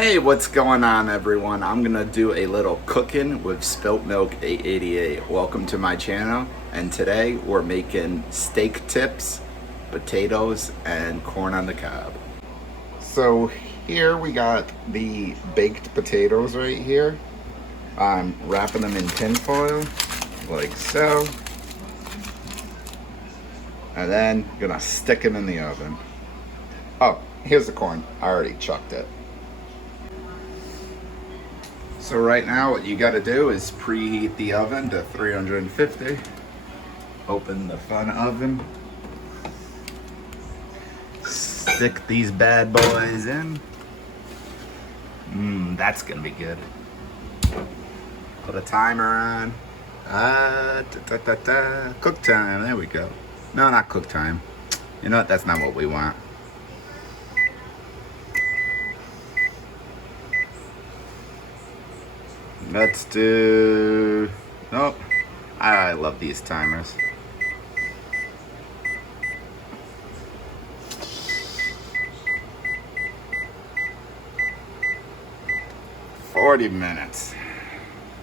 Hey, what's going on, everyone? I'm gonna do a little cooking with SpilledMilk888. Welcome to my channel, and today we're making steak tips, potatoes, and corn on the cob. So here we got the baked potatoes right here. I'm wrapping them in tin foil, like so. And then gonna stick them in the oven. Oh, here's the corn. I already chucked it. So right now what you got to do is preheat the oven to 350. Open the fun oven. Stick these bad boys in. That's gonna be good. Put a timer on. Cook time. There we go. No, not cook time. You know what? That's not what we want. Let's do... Nope. I love these timers. $40 minutes.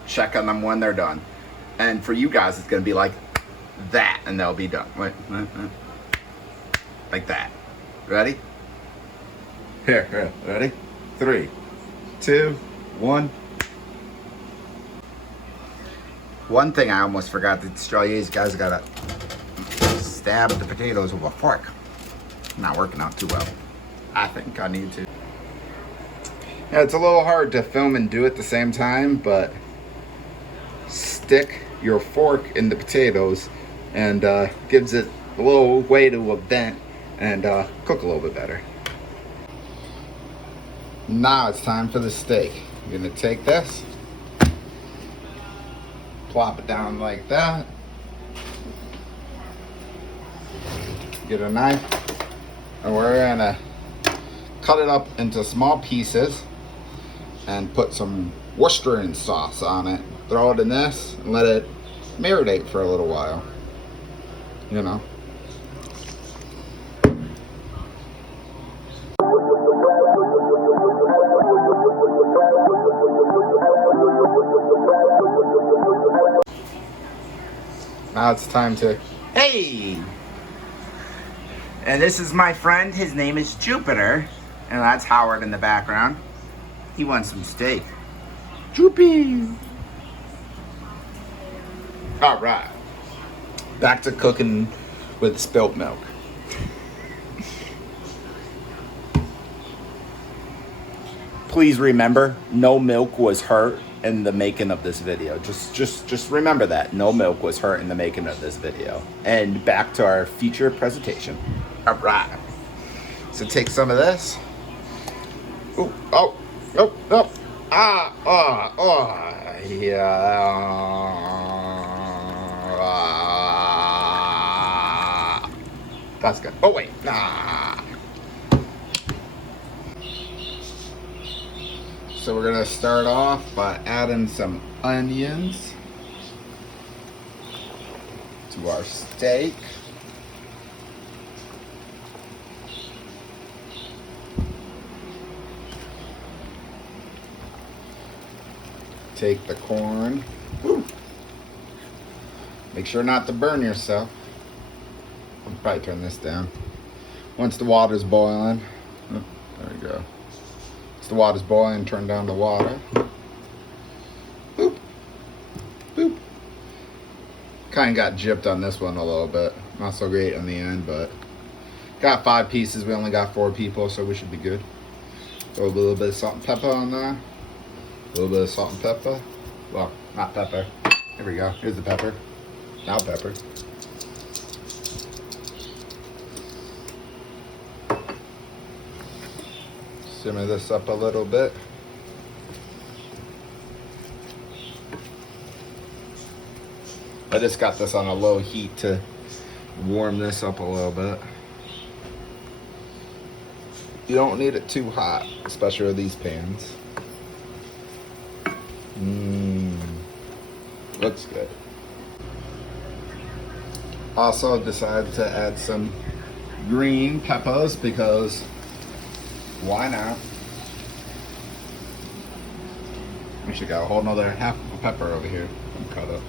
Check on them when they're done. And for you guys, it's going to be like that, and they'll be done. Wait. Like that. Ready? Here. Ready? 3, 2, 1. One thing I almost forgot to show you is, guys, gotta stab the potatoes with a fork. Not working out too well. I think I need to. Yeah, it's a little hard to film and do at the same time, but stick your fork in the potatoes and gives it a little way to a bent and cook a little bit better. Now it's time for the steak. I'm gonna take this. Plop it down like that. Get a knife, and we're gonna cut it up into small pieces and put some Worcestershire sauce on it. Throw it in this and let it marinate for a little while. You know. Now it's time to... Hey! And this is my friend. His name is Jupiter. And that's Howard in the background. He wants some steak. Joopy! Alright. Back to cooking with spilt milk. Please remember, no milk was hurt in the making of this video. Just remember that. No milk was hurt in the making of this video. And back to our feature presentation. Alright. So take some of this. Ooh, oh. Yeah. That's good. Oh wait. So we're gonna start off by adding some onions to our steak. Take the corn. Woo. Make sure not to burn yourself. I'll probably turn this down. Once the water's boiling, oh, there we go. The water's boiling, turn down the water. Boop. Boop. Kind of got gypped on this one a little bit. Not so great in the end, but got 5 pieces. We only got 4 people, so we should be good. Throw a little bit of salt and pepper on there. A little bit of salt and pepper. Well, not pepper. Here we go. Here's the pepper. Now pepper. Simmer this up a little bit. I just got this on a low heat to warm this up a little bit. You don't need it too hot, especially with these pans. Looks good. Also decided to add some green peppers because why not? We should got a whole nother half of a pepper over here. Cut up.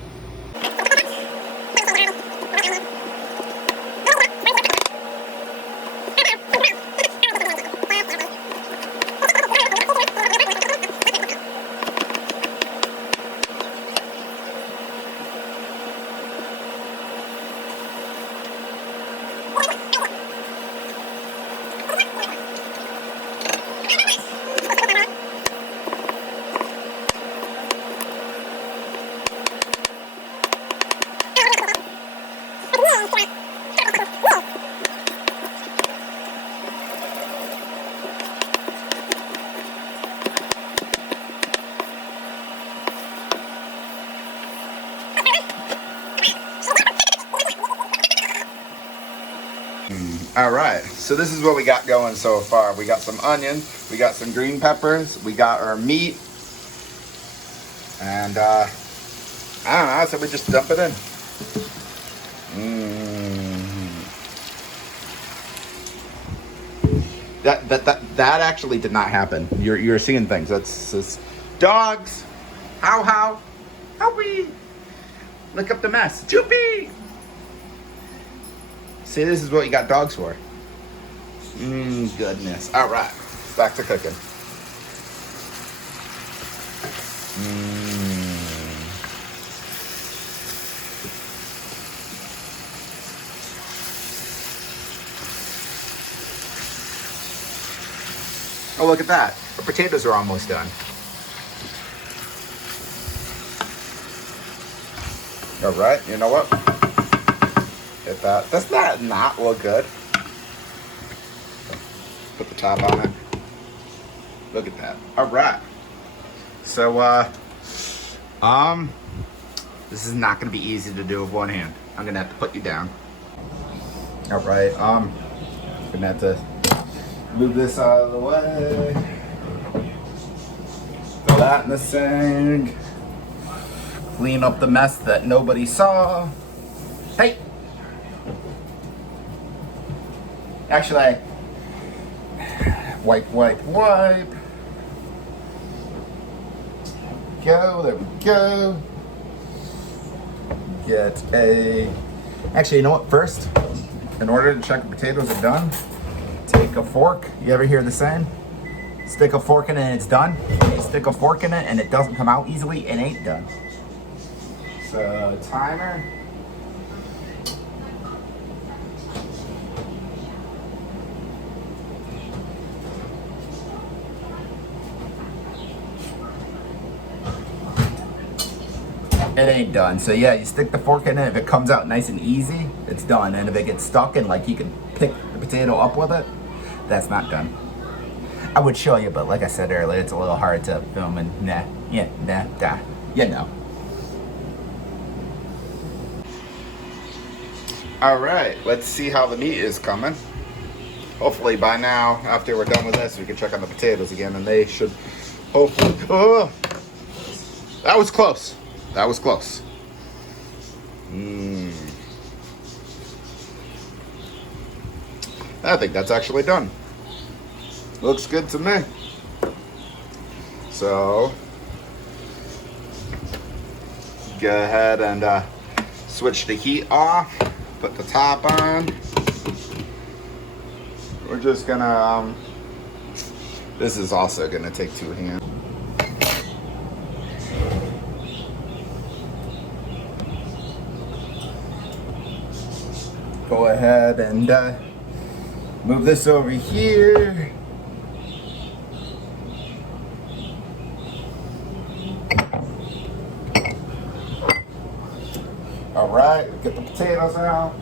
All right, so this is what we got going so far. We got some onions, we got some green peppers, we got our meat, and I don't know, so we just dump it in. That actually did not happen. You're seeing things. That's dogs. How we look up the mess. Choopy. See, this is what you got dogs for. Goodness. All right, back to cooking. Oh, look at that. Our potatoes are almost done. All right, you know what? Hit that. Does that not look good? Put the top on it. Look at that. All right. So, this is not going to be easy to do with one hand. I'm going to have to put you down. All right. I'm going to have to move this out of the way. Throw that in the sink. Clean up the mess that nobody saw. Hey! Actually, wipe. There we go. Get a... Actually, you know what? First, in order to check the potatoes are done, take a fork. You ever hear the saying? Stick a fork in it and it's done. When you stick a fork in it and it doesn't come out easily, it ain't done. So, timer. It ain't done. So yeah, you stick the fork in it. If it comes out nice and easy, it's done. And if it gets stuck and like you can pick the potato up with it, that's not done. I would show you, but like I said earlier, it's a little hard to film and you know. All right, let's see how the meat is coming. Hopefully by now, after we're done with this, we can check on the potatoes again, and they should hopefully... Oh, that was close. That was close. I think that's actually done. Looks good to me. So, go ahead and switch the heat off. Put the top on. We're just gonna, this is also gonna take 2 hands. Go ahead and move this over here. All right, get the potatoes out.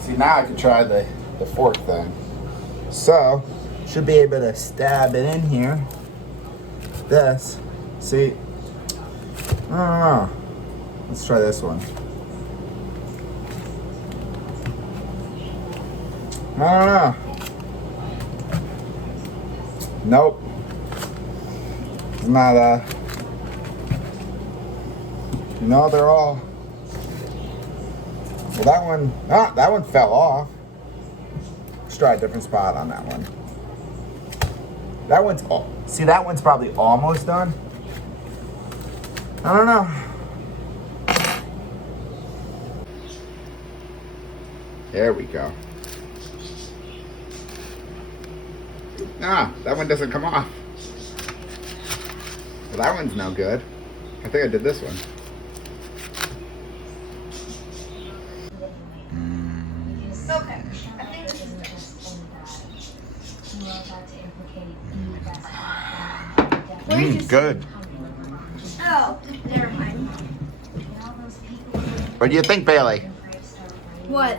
See, now I can try the fork thing. So, should be able to stab it in here. This, see, I don't know. Let's try this one. I don't know. Nope. It's not no, they're all Well, that one fell off. Let's try a different spot on that one. That one's, see, that one's probably almost done. I don't know. There we go. Ah, that one doesn't come off. Well, that one's no good. I think I did this one. Okay, I think this is done. Good. Oh, never mind. What do you think, Bailey? What?